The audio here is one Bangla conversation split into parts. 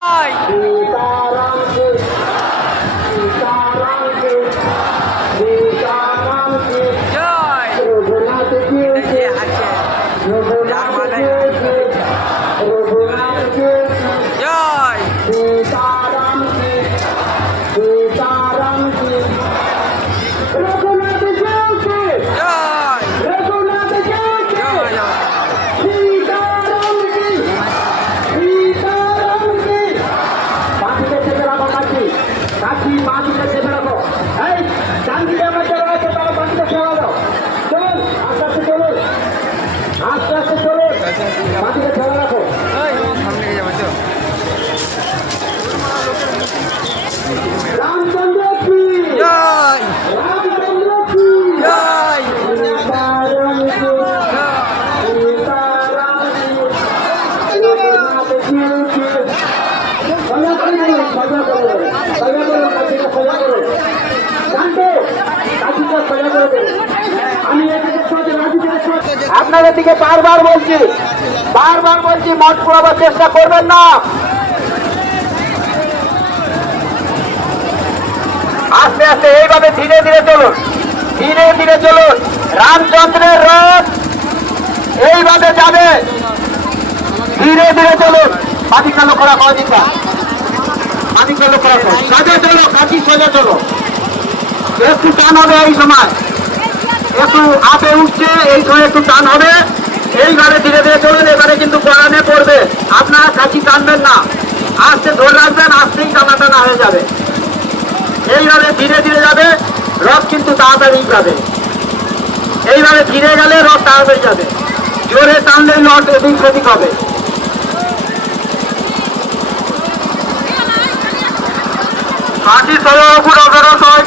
爱中华 পাখি পাখিকে চেপে রাখো। এই, ডান দিকে আমার ছেড়ে দাও চলুন, আস্তে আস্তে চলুন। আস্তে আস্তে চলুন। ছেড়ে আপনাদের দিকে বারবার বলছি বারবার বলছি মঠ পুরাবার চেষ্টা করবেন না। আস্তে আস্তে এইভাবে ধীরে ধীরে চলুন, ধীরে ধীরে চলুন। রামচন্দ্রের রথ এইভাবে যাবে। ধীরে ধীরে চলুন। মাটি চালু করা কদিকা মাটি চালু করা সোজা চলো, কাঠি সোজা চলো। একটু টান হবে এই সময়। একটু আপে উঠছে, এই সময় একটু টান হবে। এইভাবে ধীরে ধীরে চলুন, এবারে কিন্তু গড়ানে পড়বে। আপনারা কাঠি টানবেন না। আস্তে ধরে রাখবেন, আস্তেই টানা টানা হয়ে যাবে। এইভাবে ধীরে ধীরে যাবে, রথ কিন্তু তাড়াতাড়ি যাবে। এইভাবে ধীরে গেলে রথ তাড়াতাড়ি যাবে। জোরে টানলে রথ এদিক সেদিক হবে। সোজা রাখুন আপনারা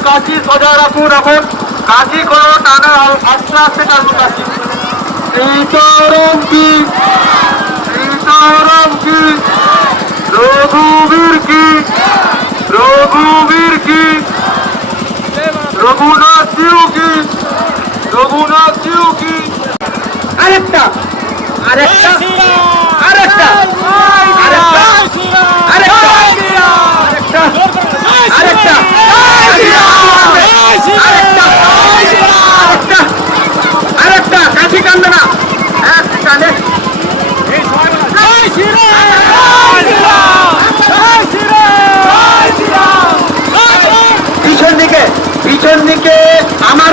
আরেকটা। আরেকটা। পিছন দিকে। পিছন দিকে আমার